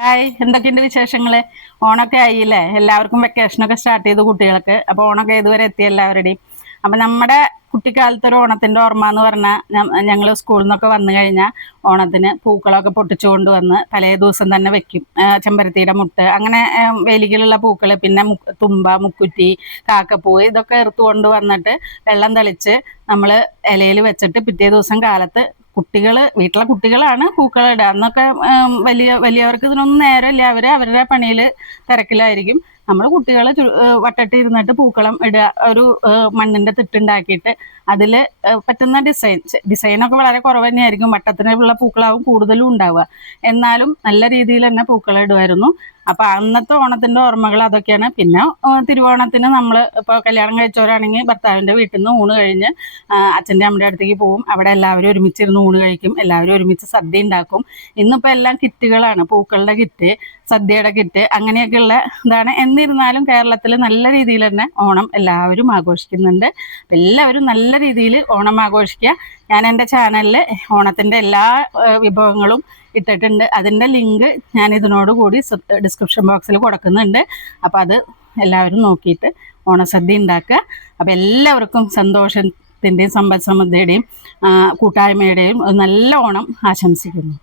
Hi, എന്തൊക്കെയുണ്ട് വിശേഷങ്ങള്? ഓണൊക്കെ ആയില്ലേ? എല്ലാവർക്കും വെക്കേഷനൊക്കെ സ്റ്റാർട്ട് ചെയ്തു കുട്ടികൾക്ക്. അപ്പോൾ ഓണൊക്കെ ഇതുവരെ എത്തി എല്ലാവരുടെയും. അപ്പം നമ്മുടെ കുട്ടിക്കാലത്ത് ഒരു ഓണത്തിൻ്റെ ഓർമ്മ എന്ന് പറഞ്ഞാൽ ഞങ്ങൾ സ്കൂളിൽ നിന്നൊക്കെ വന്നു കഴിഞ്ഞാൽ ഓണത്തിന് പൂക്കളൊക്കെ പൊട്ടിച്ചു കൊണ്ടുവന്ന് തലേ ദിവസം തന്നെ വെക്കും. ചെമ്പരത്തിയുടെ മുട്ട് അങ്ങനെ വേലികളുള്ള പൂക്കൾ, പിന്നെ തുമ്പ, മുക്കുറ്റി, കാക്കപ്പൂ ഇതൊക്കെ എറുത്ത് കൊണ്ട് വന്നിട്ട് വെള്ളം തളിച്ച് നമ്മൾ ഇലയിൽ വെച്ചിട്ട് പിറ്റേ ദിവസം കാലത്ത് വീട്ടിലെ കുട്ടികളാണ് പൂക്കളിടുക. അന്നൊക്കെ വലിയവർക്ക് ഇതിനൊന്നും നേരമില്ല. അവരുടെ പണിയിൽ തിരക്കിലായിരിക്കും. നമ്മൾ കുട്ടികൾ വട്ടത്തിൽ ഇരുന്നിട്ട് പൂക്കളം ഇടുക. ഒരു മണ്ണിൻ്റെ തിട്ടുണ്ടാക്കിയിട്ട് അതിൽ പറ്റുന്ന ഡിസൈനൊക്കെ വളരെ കുറവ് തന്നെയായിരിക്കും. വട്ടത്തിനുള്ള പൂക്കളാവും കൂടുതലും ഉണ്ടാവുക. എന്നാലും നല്ല രീതിയിൽ തന്നെ പൂക്കളം ഇടുമായിരുന്നു. അപ്പം അന്നത്തെ ഓണത്തിൻ്റെ ഓർമ്മകൾ അതൊക്കെയാണ്. പിന്നെ തിരുവോണത്തിന് നമ്മൾ ഇപ്പോൾ കല്യാണം കഴിച്ചവരാണെങ്കിൽ ഭർത്താവിൻ്റെ വീട്ടിൽ നിന്ന് ഊണ് കഴിഞ്ഞ് അച്ഛൻ്റെ അമ്മയുടെ അടുത്തേക്ക് പോകും. അവിടെ എല്ലാവരും ഒരുമിച്ചിരുന്ന് ഊണ് കഴിക്കും. എല്ലാവരും ഒരുമിച്ച് സദ്യ ഉണ്ടാക്കും. ഇന്നിപ്പോൾ എല്ലാം കിറ്റുകളാണ്. പൂക്കളുടെ കിറ്റ്, സദ്യയുടെ കിറ്റ്, അങ്ങനെയൊക്കെയുള്ള ഇതാണ്. എന്നിരുന്നാലും കേരളത്തിൽ നല്ല രീതിയിൽ തന്നെ ഓണം എല്ലാവരും ആഘോഷിക്കുന്നുണ്ട്. എല്ലാവരും നല്ല രീതിയിൽ ഓണം ആഘോഷിക്കുക. ഞാൻ എൻ്റെ ചാനലിൽ ഓണത്തിൻ്റെ എല്ലാ വിഭവങ്ങളും ഇട്ടിട്ടുണ്ട്. അതിൻ്റെ ലിങ്ക് ഞാൻ ഇതിനോട് കൂടി ഡിസ്ക്രിപ്ഷൻ ബോക്സിൽ കൊടുക്കുന്നുണ്ട്. അപ്പോൾ അത് എല്ലാവരും നോക്കിയിട്ട് ഓണസദ്യ ഉണ്ടാക്കുക. അപ്പോൾ എല്ലാവർക്കും സന്തോഷത്തിൻ്റെയും സമ്പദ് സമൃദ്ധിയുടെയും കൂട്ടായ്മയുടെയും നല്ല ഓണം ആശംസിക്കുന്നു.